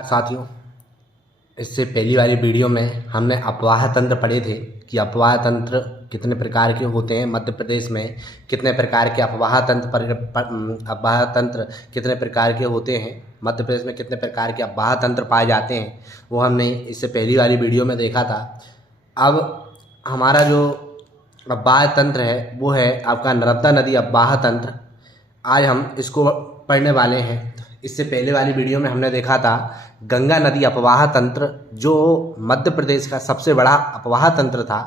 साथियों, इससे पहली वाली वीडियो में हमने अपवाह तंत्र पढ़े थे कि अपवाह तंत्र कितने प्रकार के होते हैं। मध्य प्रदेश में कितने प्रकार के अपवाह तंत्र कितने प्रकार के होते हैं, मध्य प्रदेश में कितने प्रकार के अपवाह तंत्र पाए जाते हैं, वो हमने इससे पहली वाली वीडियो में देखा था। अब हमारा जो अपवाह तंत्र है वो है आपका नर्मदा नदी अपवाह तंत्र। आज हम इसको पढ़ने वाले हैं। इससे पहले वाली वीडियो में हमने देखा था गंगा नदी अपवाह तंत्र, जो मध्य प्रदेश का सबसे बड़ा अपवाह तंत्र था।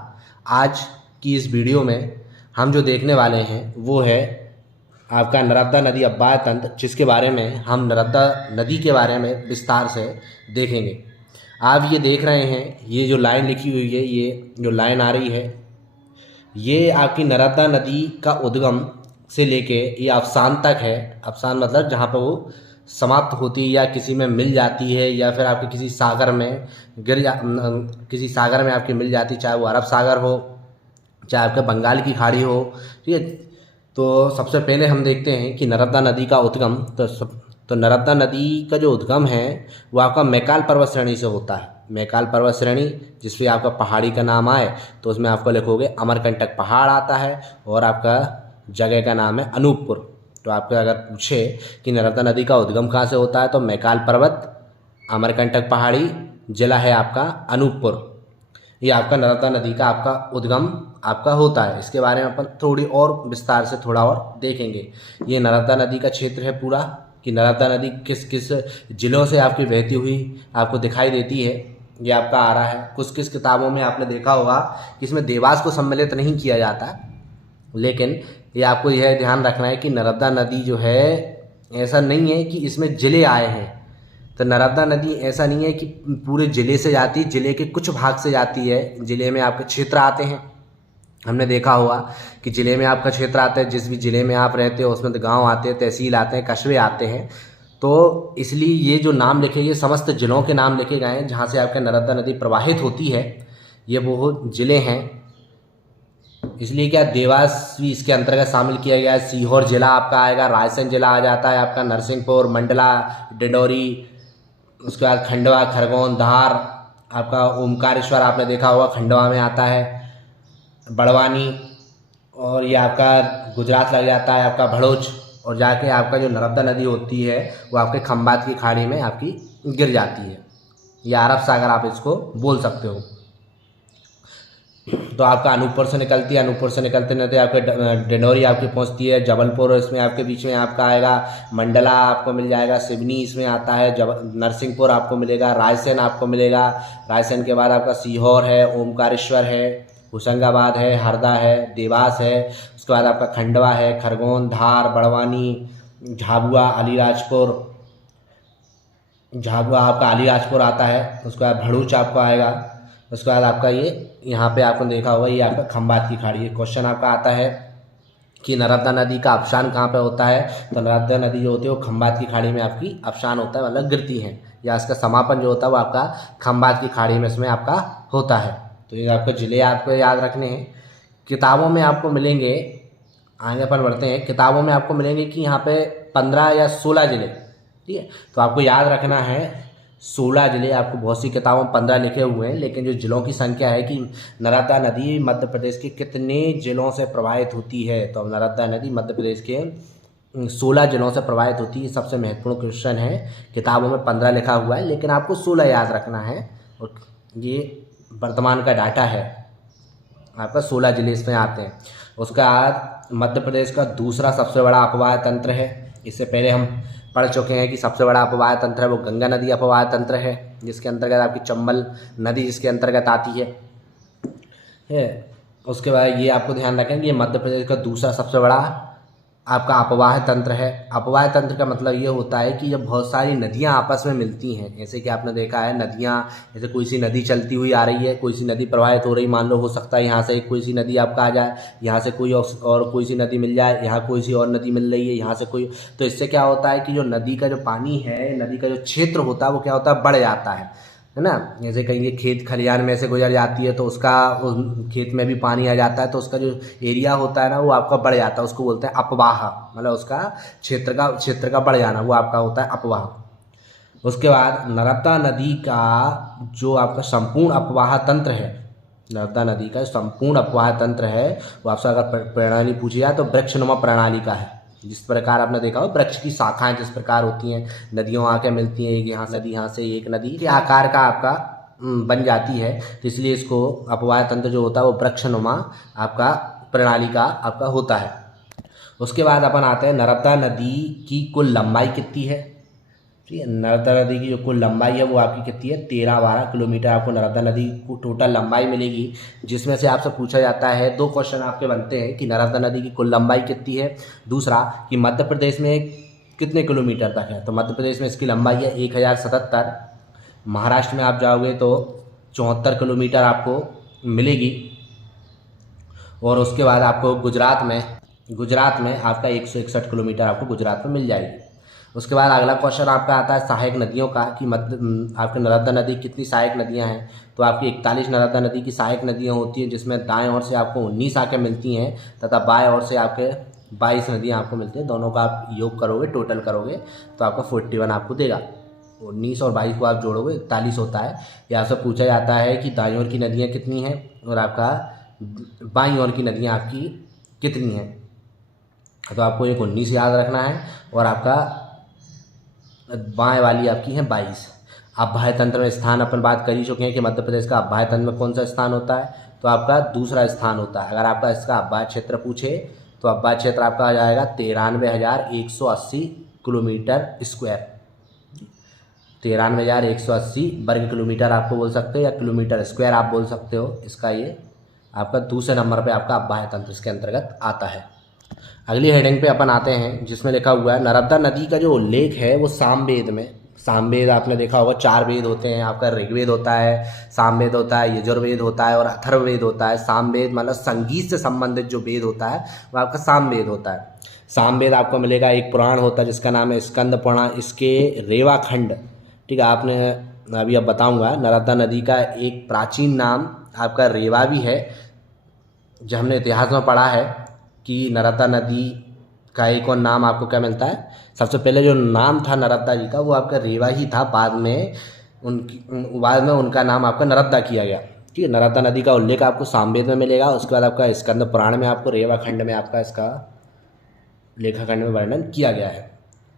आज की इस वीडियो में हम जो देखने वाले हैं वो है आपका नर्मदा नदी अपवाह तंत्र, जिसके बारे में हम नर्मदा नदी के बारे में विस्तार से देखेंगे। आप ये देख रहे हैं, ये जो लाइन लिखी हुई है, ये जो लाइन आ रही है, ये आपकी नर्मदा नदी का उद्गम से लेके ये अवसान तक है। अवसान मतलब जहाँ पर वो समाप्त होती है या किसी में मिल जाती है, या फिर आपके किसी सागर में किसी सागर में आपकी मिल जाती है, चाहे वो अरब सागर हो, चाहे आपके बंगाल की खाड़ी हो। ठीक है, तो सबसे पहले हम देखते हैं कि नर्मदा नदी का उद्गम। तो नर्मदा नदी का जो उद्गम है वो आपका मैकाल पर्वत श्रेणी से होता है। मैकाल पर्वत श्रेणी, जिसमें आपका पहाड़ी का नाम आए तो उसमें आपको लिखोगे अमरकंटक पहाड़ आता है, और आपका जगह का नाम है अनूपपुर। तो आपको अगर पूछे कि नर्मदा नदी का उद्गम कहाँ से होता है तो मैकाल पर्वत, अमरकंटक पहाड़ी, जिला है आपका अनूपपुर। ये आपका नर्मदा नदी का आपका उद्गम आपका होता है। इसके बारे में अपन थोड़ी और विस्तार से थोड़ा और देखेंगे। ये नर्मदा नदी का क्षेत्र है पूरा, कि नर्मदा नदी किस किस जिलों से आपकी बहती हुई आपको दिखाई देती है, ये आपका आ रहा है। कुछ किस किताबों में आपने देखा होगा कि इसमें देवास को सम्मिलित नहीं किया जाता, लेकिन ये आपको यह ध्यान रखना है कि नर्मदा नदी जो है, ऐसा नहीं है कि इसमें जिले आए हैं। तो नर्मदा नदी ऐसा नहीं है कि पूरे ज़िले से जाती, ज़िले के कुछ भाग से जाती है। ज़िले में आपके क्षेत्र आते हैं, हमने देखा होगा कि ज़िले में आपका क्षेत्र आता है। जिस भी ज़िले में आप रहते हो उसमें तो गाँव आते हैं, तहसील आते हैं, कस्बे आते हैं। तो इसलिए ये जो नाम लिखे, ये समस्त ज़िलों के नाम लिखे गए हैं जहाँ से आपका नर्मदा नदी प्रवाहित होती है। ये वो ज़िले हैं, इसलिए क्या देवास भी इसके अंतर्गत शामिल किया गया है। सीहोर जिला आपका आएगा, रायसेन जिला आ जाता है आपका, नरसिंहपुर, मंडला, डिंडोरी, उसके बाद खंडवा, खरगोन, धार, आपका ओमकारेश्वर आपने देखा होगा खंडवा में आता है, बड़वानी, और ये आपका गुजरात लग जाता है आपका भड़ोच, और जाके आपका जो नर्मदा नदी होती है वो आपके खंबात की खाड़ी में आपकी गिर जाती है, या अरब सागर आप इसको बोल सकते हो। तो आपका अनूपपुर से निकलती है, अनूपपुर से निकलते नहीं आपके डिंडोरी आपकी पहुंचती है, जबलपुर इसमें आपके बीच में आपका आएगा, मंडला आपको मिल जाएगा, सिवनी इसमें आता है, नरसिंहपुर आपको मिलेगा, रायसेन आपको मिलेगा। रायसेन के बाद आपका सीहोर है, ओमकारेश्वर है, होशंगाबाद है, हरदा है, देवास है। उसके बाद आपका खंडवा है, खरगोन, धार, बड़वानी, झाबुआ, झाबुआ आपका अलीराजपुर आता है। उसके बाद भड़ूच आपको आएगा। उसके बाद आपका ये यहाँ पे आपने देखा होगा, ये आपका खंबात की खाड़ी। क्वेश्चन आपका आता है कि नर्मदा नदी का अवसान कहाँ पे होता है, तो नर्मदा नदी जो होती है वो खंबात की खाड़ी में आपकी अवसान होता है, मतलब गिरती है, या इसका समापन जो होता है वो आपका खंबात की खाड़ी में इसमें आपका होता है। तो ये आपके ज़िले आपको याद रखने हैं। किताबों में आपको मिलेंगे, आगे अपन बढ़ते हैं, किताबों में आपको मिलेंगे कि यहाँ पे 15 या 16 ज़िले। ठीक है, तो आपको याद रखना है 16 ज़िले। आपको बहुत सी किताबों में 15 लिखे हुए हैं, लेकिन जो ज़िलों की संख्या है कि नर्मदा नदी मध्य प्रदेश के कितने ज़िलों से प्रवाहित होती है, तो नर्मदा नदी मध्य प्रदेश के 16 ज़िलों से प्रवाहित होती है। सबसे महत्वपूर्ण क्वेश्चन है, किताबों में 15 लिखा हुआ है लेकिन आपको 16 याद रखना है, और ये वर्तमान का डाटा है, आपका 16 ज़िले इसमें आते हैं। उसका बाद मध्य प्रदेश का दूसरा सबसे बड़ा अपवाह तंत्र है। इससे पहले हम पढ़ चुके हैं कि सबसे बड़ा अपवाह तंत्र है वो गंगा नदी अपवाह तंत्र है, जिसके अंतर्गत आपकी चंबल नदी जिसके अंतर्गत आती है। उसके बाद ये आपको ध्यान रखें कि ये मध्य प्रदेश का दूसरा सबसे बड़ा आपका अपवाह तंत्र है। अपवाह तंत्र का मतलब ये होता है कि जब बहुत सारी नदियाँ आपस में मिलती हैं, जैसे कि आपने देखा है नदियाँ, जैसे कोई सी नदी चलती हुई आ रही है, कोई सी नदी प्रवाहित हो रही, मान लो हो सकता है यहाँ से कोई सी नदी आपका आ जाए, यहाँ से कोई और कोई सी नदी मिल जाए, यहाँ कोई सी और नदी मिल रही है, यहाँ से कोई, तो इससे क्या होता है कि जो नदी का जो पानी है, नदी का जो क्षेत्र होता है वो क्या होता है, बढ़ जाता है ना। जैसे कहीं खेत खलिहान में से गुजर जाती है तो उसका उस खेत में भी पानी आ जाता है, तो उसका जो एरिया होता है ना वो आपका बढ़ जाता है, उसको बोलते हैं अपवाह, मतलब उसका क्षेत्र का बढ़ जाना, वो आपका होता है अपवाह। उसके बाद नर्मदा नदी का जो आपका संपूर्ण अपवाह तंत्र है, नर्मदा नदी का संपूर्ण अपवाह तंत्र है वो आपसे अगर प्रणाली पूछी जाए तो वृक्षनुमा प्रणाली का है। जिस प्रकार आपने देखा हो वृक्ष की शाखाएं जिस प्रकार होती हैं, नदियों आके मिलती हैं, एक यहाँ से नदी, यहाँ से एक नदी के आकार का आपका बन जाती है, तो इसलिए इसको अपवाह तंत्र जो होता है वो वृक्षनुमा आपका प्रणाली का आपका होता है। उसके बाद अपन आते हैं नर्मदा नदी की कुल लंबाई कितनी है। ठीक है, नर्मदा नदी की जो कुल लंबाई है वो आपकी कितनी है, 13-12 किलोमीटर आपको नर्मदा नदी को टोटल लंबाई मिलेगी। जिसमें से आपसे पूछा जाता है, 2 क्वेश्चन आपके बनते हैं कि नर्मदा नदी की कुल लंबाई कितनी है, दूसरा कि मध्य प्रदेश में कितने किलोमीटर तक है। तो मध्य प्रदेश में इसकी लंबाई है 1077, महाराष्ट्र में आप जाओगे तो 74 किलोमीटर आपको मिलेगी, और उसके बाद आपको गुजरात में आपका 161 किलोमीटर आपको गुजरात में मिल जाएगी। उसके बाद अगला क्वेश्चन आपका आता है सहायक नदियों का कि आपके नर्मदा नदी कितनी सहायक नदियां हैं। तो आपकी 41 नर्मदा नदी की सहायक नदियां होती हैं, जिसमें दाएं ओर से आपको 19 आके मिलती हैं तथा बाएं ओर से आपके 22 नदियां आपको मिलती हैं। दोनों का आप योग करोगे, टोटल करोगे तो आपका 41 आपको देगा। 19 और 22 को आप जोड़ोगे 41 होता है। यहाँ से पूछा जाता है कि दाईं ओर की नदियाँ कितनी हैं और आपका बाईं ओर की नदियाँ आपकी कितनी हैं। तो आपको एक 19 याद रखना है और आपका बाएं वाली आपकी है 22। अपवाह तंत्र में स्थान अपन बात कर ही चुके हैं कि मध्य प्रदेश का अपवाह तंत्र में कौन सा स्थान होता है, तो आपका दूसरा स्थान होता है। अगर आपका इसका अपवाह क्षेत्र पूछे तो अपवाह क्षेत्र आपका आ जाएगा 93,180 किलोमीटर स्क्वायर, 93,180 वर्ग किलोमीटर आपको बोल सकते हो या किलोमीटर स्क्वायर आप बोल सकते हो। इसका ये आपका दूसरे नंबर पे आपका अपवाह तंत्र इसके अंतर्गत आता है। अगली हेडिंग पे अपन आते हैं जिसमें लिखा हुआ है नर्मदा नदी का जो उल्लेख है वो सामवेद में। सामवेद आपने देखा होगा 4 वेद होते हैं, आपका ऋग्वेद होता है, सामवेद होता है, यजुर्वेद होता है और अथर्ववेद होता है। सामवेद मतलब संगीत से संबंधित जो वेद होता है वो आपका सामवेद होता है। सामवेद आपको मिलेगा, एक पुराण होता है जिसका नाम है स्कंद पुराण, इसके रेवा खंड, ठीक है, आपने अभी अब बताऊंगा। नर्मदा नदी का एक प्राचीन नाम आपका रेवा भी है, जो हमने इतिहास में पढ़ा है कि नर्मदा नदी का एक और नाम आपको क्या मिलता है। सबसे पहले जो नाम था नर्मदा जी का वो आपका रेवा ही था, बाद में उनका नाम आपका नर्मदा किया गया। ठीक है, नर्मदा नदी का उल्लेख आपको सामवेद में मिलेगा। उसके बाद आपका स्कंद पुराण में आपको रेवा खंड में आपका इसका लेखाखंड में वर्णन किया गया है।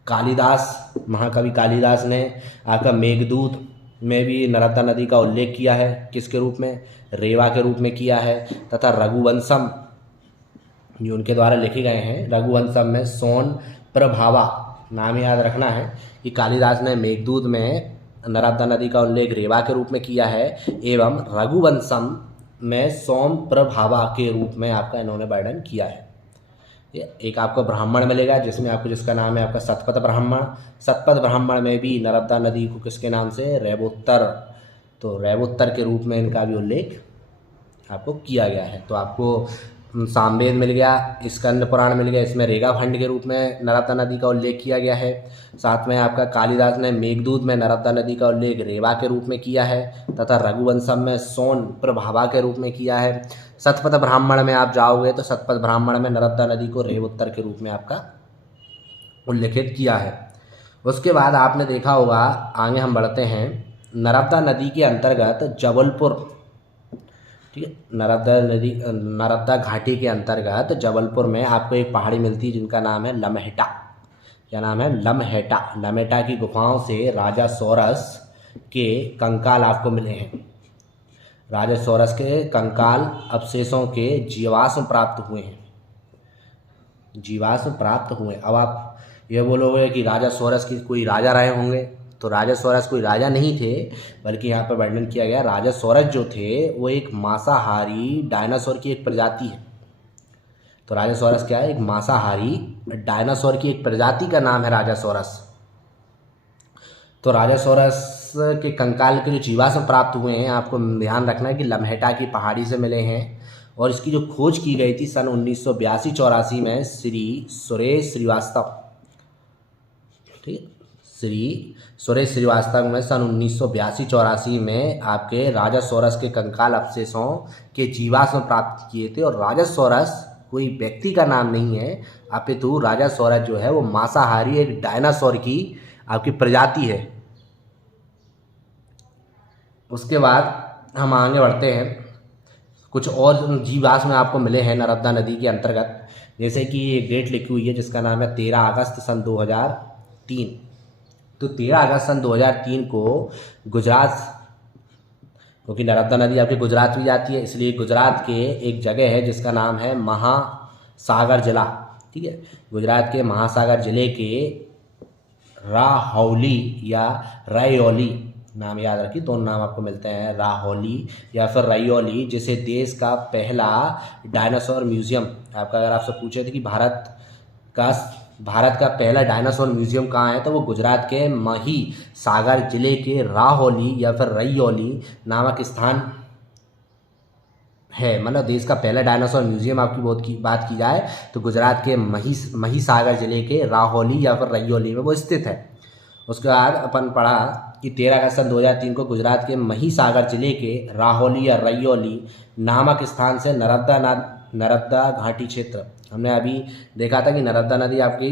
कालिदास, महाकवि कालिदास ने आपका मेघदूत में भी नर्मदा नदी का उल्लेख किया है, किसके रूप में, रेवा के रूप में किया है। तथा रघुवंशम जो उनके द्वारा लिखे गए हैं, रघुवंशम में सोन प्रभावा नाम याद रखना है कि कालिदास ने मेघदूत में नर्मदा नदी का उल्लेख रेवा के रूप में किया है, एवं रघुवंशम में सोम प्रभावा के रूप में आपका इन्होंने वर्णन किया है। एक आपको ब्राह्मण मिलेगा जिसमें आपको जिसका नाम है आपका शतपथ ब्राह्मण। शतपथ ब्राह्मण में भी नर्मदा नदी को किसके नाम से, रैवोत्तर, तो रैवोत्तर के रूप में इनका भी उल्लेख आपको किया गया है। तो आपको सामवेद मिल गया, स्कंद पुराण मिल गया, इसमें रेवा खंड के रूप में नर्मदा नदी का उल्लेख किया गया है। साथ में आपका कालिदास ने मेघदूत में नर्मदा नदी का उल्लेख रेवा के रूप में किया है तथा रघुवंशम में सोन प्रभावा के रूप में किया है। शतपथ ब्राह्मण में आप जाओगे तो शतपथ ब्राह्मण में नर्मदा नदी को रेवोत्तर के रूप में आपका उल्लेखित किया है। उसके बाद आपने देखा होगा, आगे हम बढ़ते हैं, नर्मदा नदी के अंतर्गत जबलपुर, ठीक है, नर्मदा घाटी के अंतर्गत जबलपुर में आपको एक पहाड़ी मिलती है जिनका नाम है लम्हेटा। क्या नाम है, लम्हेटा। लम्हेटा की गुफाओं से राजा सौरस के कंकाल आपको मिले हैं। राजा सौरस के कंकाल अवशेषों के जीवाश्म प्राप्त हुए हैं, जीवाश्म प्राप्त हुए। अब आप ये बोलोगे कि राजा सौरस की कोई राजा रहे होंगे, तो राजा सौरस कोई राजा नहीं थे, बल्कि यहाँ पर वर्णन किया गया राजा सौरस जो थे वो एक मांसाहारी डायनासोर की एक प्रजाति है। तो राजा सौरस क्या है, एक मांसाहारी डायनासोर की एक प्रजाति का नाम है राजा सौरस। तो राजा सौरस के कंकाल के जो जीवाश्म प्राप्त हुए हैं, आपको ध्यान रखना है कि लम्हेटा की पहाड़ी से मिले हैं और इसकी जो खोज की गई थी सन 1982-84 में श्री सुरेश श्रीवास्तव, ठीक है, श्री सुरेश श्रीवास्तव में सन 1982-84 में आपके राजा सौरस के कंकाल अवशेषों के जीवाश्म प्राप्त किए थे। और राजा सौरस कोई व्यक्ति का नाम नहीं है, अपितु राजा सौरस जो है वो मांसाहारी एक डायनासोर की आपकी प्रजाति है। उसके बाद हम आगे बढ़ते हैं। कुछ और जीवाश्म आपको मिले हैं नर्मदा नदी के अंतर्गत, जैसे कि एक डेट लिखी हुई है जिसका नाम है 13 अगस्त सन 2003। तो 13 अगस्त सन 2003 को गुजरात, क्योंकि नर्मदा नदी आपके गुजरात में जाती है, इसलिए गुजरात के एक जगह है जिसका नाम है महासागर जिला। ठीक है, गुजरात के महासागर जिले के राहौली या रयौली नाम याद रखिए, दोनों नाम आपको मिलते हैं, राहौली या फिर रयौली, जिसे देश का पहला डायनासोर म्यूजियम, आपका अगर आपसे पूछे थे कि भारत का पहला डायनासोर म्यूजियम कहाँ है, तो वो गुजरात के महिसागर जिले के राहौली या फिर रयौली नामक स्थान है। मतलब देश का पहला डायनासोर म्यूजियम आपकी बात की जाए तो गुजरात के महिसागर जिले के राहौली या फिर रयौली में वो स्थित है। उसके बाद अपन पढ़ा कि 13 अगस्त सन 2003 को गुजरात के महिसागर जिले के राहौली या रयौली नामक स्थान से नर्मदा घाटी क्षेत्र, हमने अभी देखा था कि नर्मदा नदी आपकी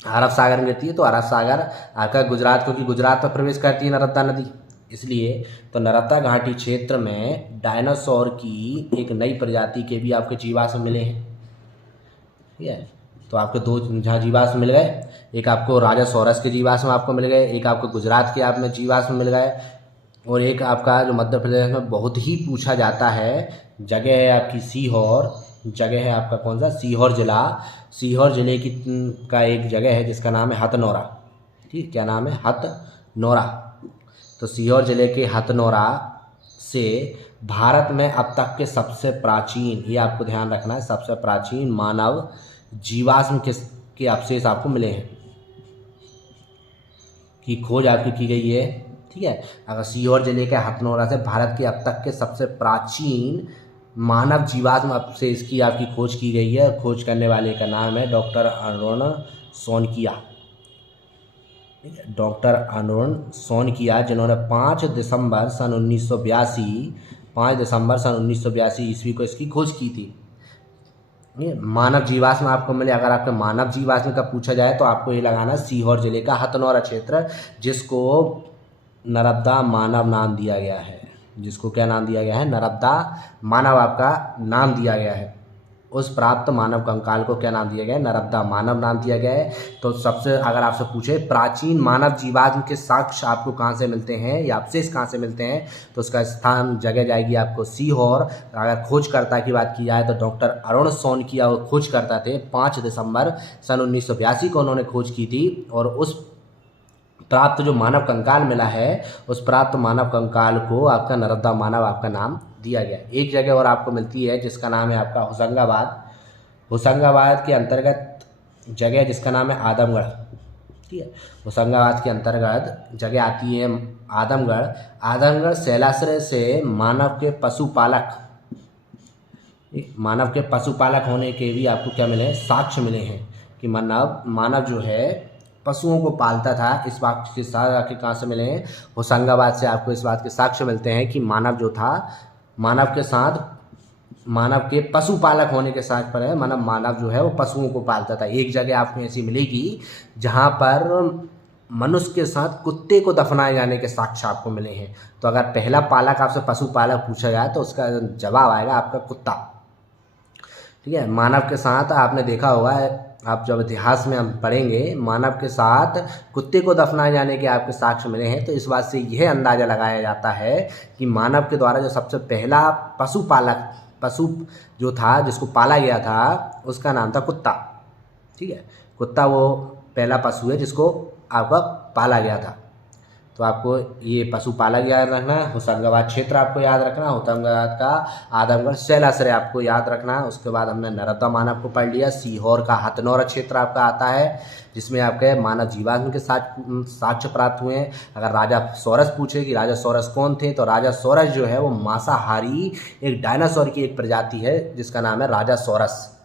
अरब सागर में गिरती है, तो अरब सागर आपका गुजरात, क्योंकि गुजरात में प्रवेश करती है नर्मदा नदी, इसलिए तो नर्मदा घाटी क्षेत्र में डायनासोर की एक नई प्रजाति के भी आपके जीवाश्म मिले हैं। ठीक है, तो आपको दो जहाँ जीवाश्म मिल गए, एक आपको राजा सौरस के जीवाश्म आपको मिल गए, एक आपको गुजरात के आप में जीवाश्म मिल गए, और एक आपका जो मध्य प्रदेश में बहुत ही पूछा जाता है जगह है आपकी सीहोर, जगह है आपका कौन सा, सीहोर जिला, सीहोर जिले की का एक जगह है जिसका नाम है हथनौरा। ठीक, क्या नाम है, हथनौरा। तो सीहोर जिले के हथनौरा से भारत में अब तक के सबसे प्राचीन, ये आपको ध्यान रखना है, सबसे प्राचीन मानव जीवाश्म के अवशेष आपको मिले हैं, की खोज आपकी की गई है। ठीक है, अगर सीहोर जिले के हथनौरा से भारत के अब तक के सबसे प्राचीन मानव जीवाश्म अवशेष की आपकी खोज की गई है। खोज करने वाले का नाम है डॉक्टर अरुण सोनकिया। डॉक्टर अरुण सोनकिया, जिन्होंने 5 दिसंबर सन 1982 ईस्वी को इसकी खोज की थी। ये मानव जीवाश्म आपको मिले। अगर आपके मानव जीवाश्म का पूछा जाए तो आपको ये लगाना सीहोर जिले का हथनौरा क्षेत्र, जिसको नर्मदा मानव नाम दिया गया है, जिसको क्या नाम दिया गया है, नर्मदा मानव आपका नाम दिया गया है। उस प्राप्त मानव कंकाल को क्या नाम दिया गया है, नर्मदा मानव नाम दिया गया है। तो सबसे अगर आपसे पूछे प्राचीन मानव जीवाश्म के साक्ष्य आपको कहाँ से मिलते हैं या अवशेष कहाँ से मिलते हैं, तो उसका स्थान जगह जाएगी आपको सीहोर। अगर खोजकर्ता की बात की जाए तो डॉक्टर अरुण सोनकिया वो खोजकर्ता थे। 5 दिसंबर सन 1982 को उन्होंने खोज की थी, और उस प्राप्त जो मानव कंकाल मिला है, उस प्राप्त मानव कंकाल को आपका नर्मदा मानव आपका नाम दिया गया। एक जगह और आपको मिलती है जिसका नाम है आपका होशंगाबाद। होशंगाबाद के अंतर्गत जगह जिसका नाम है आदमगढ़। ठीक है, होशंगाबाद के अंतर्गत जगह आती है आदमगढ़। आदमगढ़ शैलाश्रय से मानव के पशुपालक होने के भी आपको क्या मिले, साक्ष्य मिले हैं कि मानव जो है पशुओं को पालता था। इस बात के साथ आपके कहाँ से मिले हैं, होशंगाबाद से आपको इस बात के साक्ष्य मिलते हैं कि मानव जो था, मानव के पशुपालक होने के साथ पर है, मानव जो है वो पशुओं को पालता था। एक जगह आपको ऐसी मिलेगी जहाँ पर मनुष्य के साथ कुत्ते को दफनाए जाने के साक्ष्य आपको मिले हैं। तो अगर पहला पालक आपसे पशुपालक पूछा जाए तो उसका जवाब आएगा आपका कुत्ता। ठीक है, मानव के साथ आपने देखा होगा, आप जब इतिहास में हम पढ़ेंगे, मानव के साथ कुत्ते को दफनाए जाने के आपके साक्ष्य मिले हैं। तो इस बात से यह अंदाज़ा लगाया जाता है कि मानव के द्वारा जो सबसे पहला पशु जो था जिसको पाला गया था, उसका नाम था कुत्ता। ठीक है, कुत्ता वो पहला पशु है जिसको आपका पाला गया था। तो आपको ये पशुपालक याद रखना है, होशंगाबाद क्षेत्र आपको याद रखना है, होशंगाबाद का आदमगढ़ शैलाश्रय आपको याद रखना है। उसके बाद हमने नर्मदा मानव को पढ़ लिया। सीहोर का हथनौरा क्षेत्र आपका आता है, जिसमें आपके मानव जीवाश्म के साक्ष्य प्राप्त हुए हैं। अगर राजा सौरस पूछे कि राजा सौरस कौन थे, तो राजा सौरस जो है वो मांसाहारी एक डायनासोर की एक प्रजाति है जिसका नाम है राजा सौरस।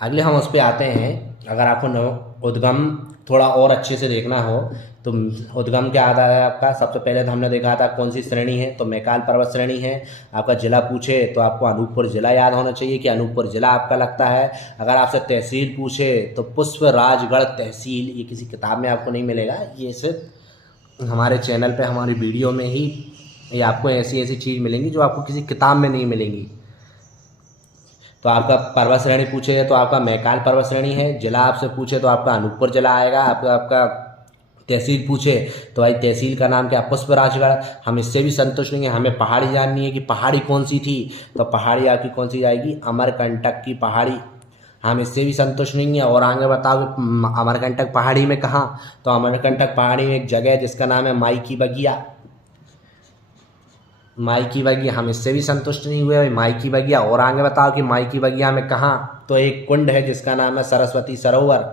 अगले हम उस पर आते हैं। अगर आपको उद्गम थोड़ा और अच्छे से देखना हो तो उद्गम क्या आता है आपका, सबसे पहले तो हमने देखा था कौन सी श्रेणी है, तो मैकाल पर्वत श्रेणी है। आपका जिला पूछे तो आपको अनूपपुर जिला याद होना चाहिए कि अनूपपुर जिला आपका लगता है। अगर आपसे तहसील पूछे तो पुष्पराजगढ़ तहसील, ये किसी किताब में आपको नहीं मिलेगा, ये सिर्फ हमारे चैनल पे हमारी वीडियो में ही ये आपको ऐसी ऐसी चीज़ मिलेंगी जो आपको किसी किताब में नहीं मिलेंगी। तो आपका पर्वत श्रेणी पूछे तो आपका मैकाल पर्वत श्रेणी है। जिला आपसे पूछे तो आपका अनूपपुर जिला आएगा। आपका तहसील पूछे तो भाई तहसील का नाम क्या, पुष्पराजगढ़। हम इससे भी संतुष्ट नहीं हैं, हमें पहाड़ी जाननी है कि पहाड़ी कौन सी थी, तो पहाड़ी आपकी कौन सी जाएगी, अमरकंटक की पहाड़ी। हम इससे भी संतुष्ट नहीं है और आगे बताओ अमरकंटक पहाड़ी में कहाँ, तो अमरकंटक पहाड़ी में एक जगह है जिसका नाम है माई की बगिया। माई की बगिया, हम इससे भी संतुष्ट नहीं हुए भाई माई की बगिया। और आगे बताओ कि माई की बगिया में कहाँ, तो एक कुंड है जिसका नाम है सरस्वती सरोवर।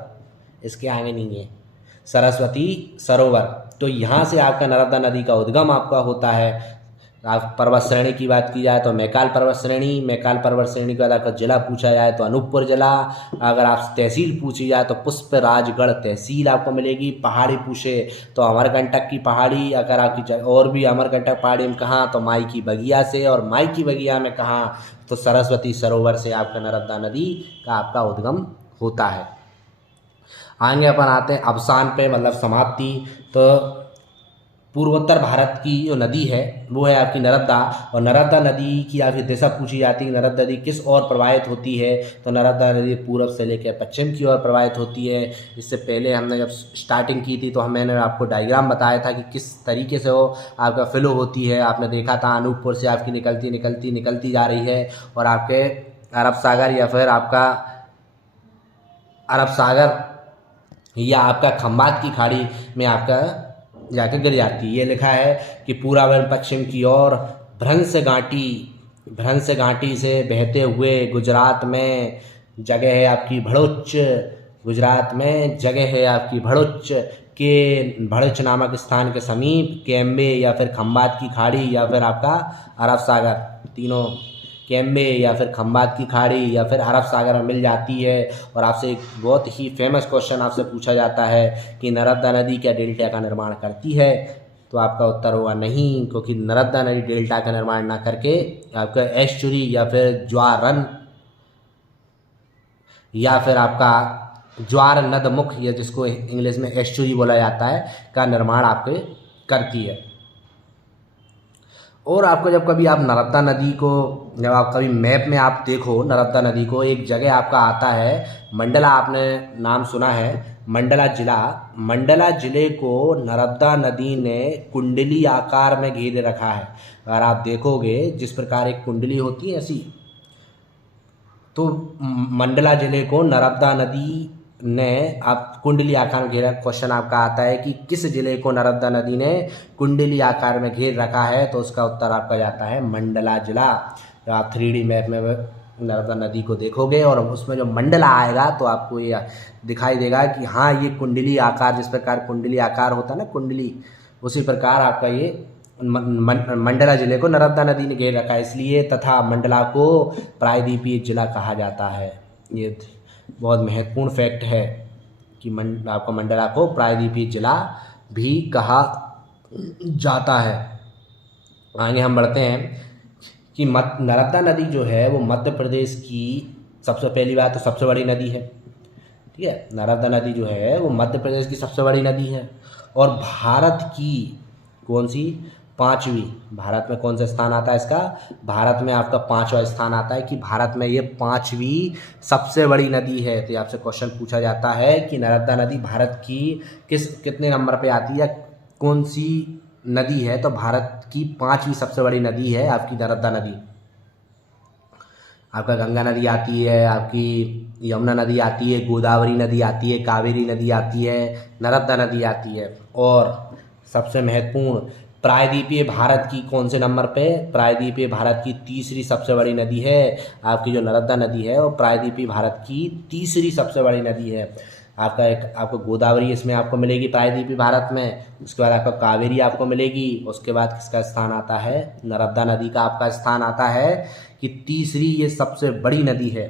इसके आगे नहीं है, सरस्वती सरोवर। तो यहाँ से आपका नर्मदा नदी का उद्गम आपका होता है। आप पर्वत श्रेणी की बात की जाए तो मैकाल पर्वत श्रेणी, मैकाल पर्वत श्रेणी के बाद आपका जिला पूछा जाए तो अनूपपुर जिला। अगर आप तहसील पूछी जाए तो पुष्पराजगढ़ तहसील आपको मिलेगी। पहाड़ी पूछे तो अमरकंटक की पहाड़ी। अगर आपकी और भी अमरकंटक पहाड़ी में कहाँ, तो माई की बगिया से। और माई की बगिया में कहाँ, तो सरस्वती सरोवर से आपका नर्मदा नदी का आपका उद्गम होता है। आगे अपन आते हैं अवसान पे, मतलब समाप्ति। तो पूर्वोत्तर भारत की जो नदी है वो है आपकी नर्मदा। और नर्मदा नदी की आपकी दिशा पूछी जाती है, नर्मदा नदी किस ओर प्रवाहित होती है, तो नर्मदा नदी पूर्व से लेकर पश्चिम की ओर प्रवाहित होती है। इससे पहले हमने जब स्टार्टिंग की थी तो मैंने आपको डायग्राम बताया था कि किस तरीके से वो आपका फ्लो होती है। आपने देखा था अनूपपुर से आपकी निकलती जा रही है और आपके अरब सागर या फिर आपका अरब सागर या आपका खंबात की खाड़ी में आपका जाकर गिर जाती है। ये लिखा है कि पूर्व एवं पश्चिम की ओर भ्रंश घाटी से बहते हुए गुजरात में जगह है आपकी भड़ुच। गुजरात में जगह है आपकी भड़ुच के भड़ुच नामक स्थान के समीप कैम्बे या फिर खंबात की खाड़ी या फिर आपका अरब सागर, तीनों कैम्बे या फिर खंबात की खाड़ी या फिर अरब सागर में मिल जाती है। और आपसे एक बहुत ही फेमस क्वेश्चन आपसे पूछा जाता है कि नर्मदा नदी क्या डेल्टा का निर्माण करती है, तो आपका उत्तर होगा नहीं, क्योंकि नर्मदा नदी डेल्टा का निर्माण ना करके आपका एस्चुरी या फिर ज्वारन या फिर आपका ज्वार नदमुख, या जिसको इंग्लिश में एस्चुरी बोला जाता है, का निर्माण आपके करती है। और आपको जब कभी आप नर्मदा नदी को, जब आप कभी मैप में आप देखो नर्मदा नदी को, एक जगह आपका आता है मंडला, आपने नाम सुना है, मंडला जिला। मंडला जिले को नर्मदा नदी ने कुंडली आकार में घेरे रखा है। अगर आप देखोगे जिस प्रकार एक कुंडली होती है ऐसी, तो मंडला जिले को नर्मदा नदी ने आप कुंडली आकार में घेरा। क्वेश्चन आपका आता है कि किस जिले को नर्मदा नदी ने कुंडली आकार में घेर रखा है, तो उसका उत्तर आपका जाता है मंडला जिला। जब आप 3D मैप में नर्मदा नदी को देखोगे और उसमें जो मंडला आएगा तो आपको ये दिखाई देगा कि हाँ ये कुंडली आकार, जिस प्रकार कुंडली आकार होता है ना कुंडली, उसी प्रकार आपका ये मंडला जिले को नर्मदा नदी ने घेर रखा है इसलिए, तथा मंडला को प्रायद्वीपीय जिला कहा जाता है। ये बहुत महत्वपूर्ण फैक्ट है कि आपका मंडला को प्रायद्वीपीय जिला भी कहा जाता है। आगे हम बढ़ते हैं कि नर्मदा नदी जो है वो मध्य प्रदेश की सबसे पहली बात तो सबसे बड़ी नदी है। ठीक है, नर्मदा नदी जो है वो मध्य प्रदेश की सबसे बड़ी नदी है और भारत की कौन सी, 5वीं, भारत में कौन सा स्थान आता है इसका, भारत में आपका 5वां स्थान आता है कि भारत में ये 5वीं सबसे बड़ी नदी है। तो आपसे क्वेश्चन पूछा जाता है कि नर्मदा नदी भारत की कितने नंबर पे आती है, कौन सी नदी है, तो भारत की 5वीं सबसे बड़ी नदी है आपकी नर्मदा नदी। आपका गंगा नदी आती है, आपकी यमुना नदी आती है, गोदावरी नदी आती है, कावेरी नदी आती है, नर्मदा नदी आती है। और सबसे महत्वपूर्ण प्रायद्वीपीय भारत की कौन से नंबर पे, प्रायद्वीपीय भारत की 3री सबसे बड़ी नदी है आपकी जो नर्मदा नदी है, वो प्रायद्वीपीय भारत की 3री सबसे बड़ी नदी है। आपको गोदावरी इसमें आपको मिलेगी प्रायद्वीपीय भारत में, उसके बाद आपका कावेरी आपको मिलेगी, उसके बाद किसका स्थान आता है, नर्मदा नदी का आपका स्थान आता है कि 3री ये सबसे बड़ी नदी है।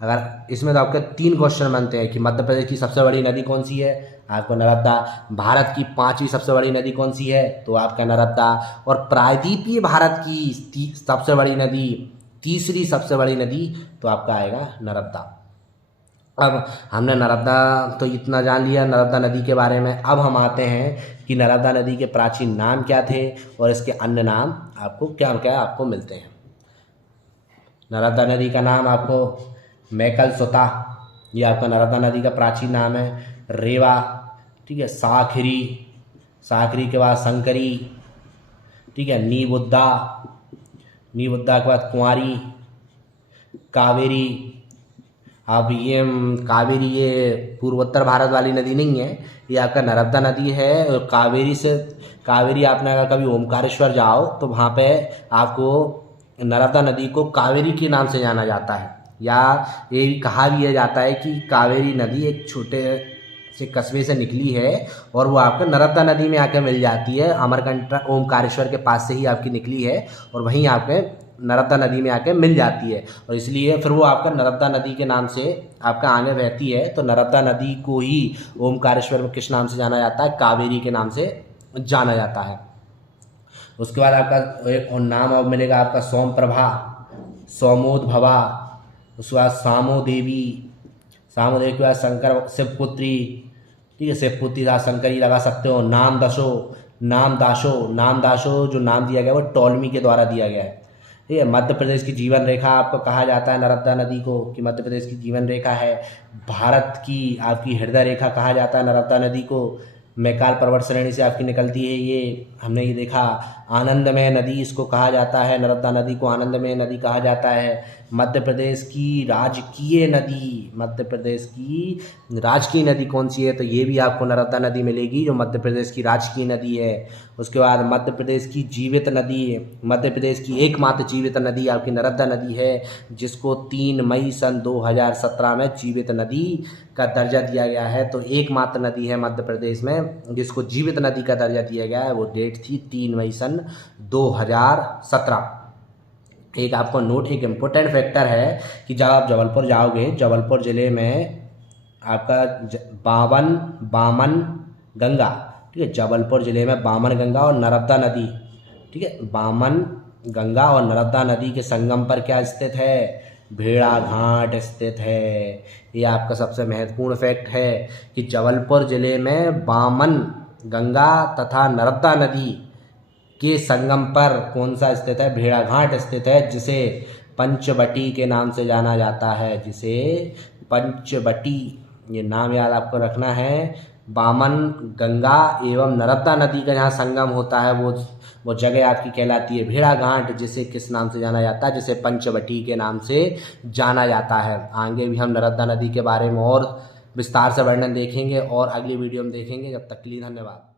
अगर इसमें तो आपके 3 क्वेश्चन बनते हैं कि मध्य प्रदेश की सबसे बड़ी नदी कौन सी है, आपको नर्मदा, भारत की 5वीं सबसे बड़ी नदी कौन सी है, तो आपका नर्मदा, और प्रायद्वीपीय भारत की सबसे बड़ी नदी, 3री सबसे बड़ी नदी, तो आपका आएगा नर्मदा। अब हमने नर्मदा तो इतना जान लिया नर्मदा नदी के बारे में। अब हम आते हैं कि नर्मदा नदी के प्राचीन नाम क्या थे और इसके अन्य नाम आपको क्या क्या आपको मिलते हैं। नर्मदा नदी का नाम आपको मैकल सुता, ये आपका नर्मदा नदी का प्राचीन नाम है। रेवा, ठीक है, साखरी, साखरी के बाद संकरी, ठीक है, नीबुद्धा, नीबुद्धा के बाद कुंवारी, कावेरी। अब ये कावेरी ये पूर्वोत्तर भारत वाली नदी नहीं है, ये आपका नर्मदा नदी है। और कावेरी आपने अगर कभी ओमकारेश्वर जाओ तो वहाँ पे आपको नर्मदा नदी को कावेरी के नाम से जाना जाता है, या ये कहा भी जाता है कि कावेरी नदी एक छोटे से कस्बे से निकली है और वो आपका नर्मदा नदी में आकर मिल जाती है। अमरकंटक ओमकारेश्वर के पास से ही आपकी निकली है और वहीं आपके नर्मदा नदी में आके मिल जाती है, और इसलिए फिर वो आपका नर्मदा नदी के नाम से आपका आगे बहती है। तो नर्मदा नदी को ही ओमकारेश्वर में किस नाम से जाना जाता है, कावेरी के नाम से जाना जाता है। उसके बाद आपका एक और नाम अब मिलेगा आपका सोमप्रभा, सोमोद्भवा, उसके बाद सामोदेवी, सामोदेवी के बाद शंकर शिवपुत्री, ठीक है, शिवपुत्री का शंकर ही लगा सकते हो। नामदासो, नामदासो जो नाम दिया गया वो टॉलमी के द्वारा दिया गया है। ठीक है, मध्य प्रदेश की जीवन रेखा आपको कहा जाता है नर्मदा नदी को कि मध्य प्रदेश की जीवन रेखा है। भारत की आपकी हृदय रेखा कहा जाता है नर्मदा नदी को। मैकाल पर्वत श्रेणी से आपकी निकलती है, ये हमने ये देखा। आनंदमय नदी इसको कहा जाता है, नर्मदा नदी को आनंदमय नदी कहा जाता है। मध्य प्रदेश की राजकीय नदी, मध्य प्रदेश की राजकीय नदी कौन सी है, तो ये भी आपको नर्मदा नदी मिलेगी जो मध्य प्रदेश की राजकीय नदी है। उसके बाद मध्य प्रदेश की जीवित नदी, मध्य प्रदेश की एकमात्र जीवित नदी आपकी नर्मदा नदी है, जिसको 3 मई सन 2017 में जीवित नदी का दर्जा दिया गया है। तो एकमात्र नदी है मध्य प्रदेश में जिसको जीवित नदी का दर्जा दिया गया है, वो डेट थी 3 मई सन 2017। एक आपको नोट, एक इम्पोर्टेंट फैक्टर है कि जब आप जबलपुर जाओगे, जबलपुर ज़िले में आपका बामन गंगा, ठीक है, जबलपुर ज़िले में बामन गंगा और नर्मदा नदी, ठीक है, बामन गंगा और नर्मदा नदी के संगम पर क्या स्थित है, भेड़ाघाट स्थित है। ये आपका सबसे महत्वपूर्ण फैक्ट है कि जबलपुर ज़िले में बामन गंगा तथा नर्मदा नदी के संगम पर कौन सा स्थित है, भेड़ाघाट स्थित है, जिसे पंचवटी के नाम से जाना जाता है, जिसे पंचवटी, ये नाम याद आपको रखना है। बामन गंगा एवं नर्मदा नदी का जहाँ संगम होता है वो जगह आपकी कहलाती है भेड़ाघाट, जिसे किस नाम से जाना जाता है, जिसे पंचवटी के नाम से जाना जाता है। आगे भी हम नर्मदा नदी के बारे में और विस्तार से वर्णन देखेंगे और अगली वीडियो में देखेंगे। जब तक के लिए धन्यवाद।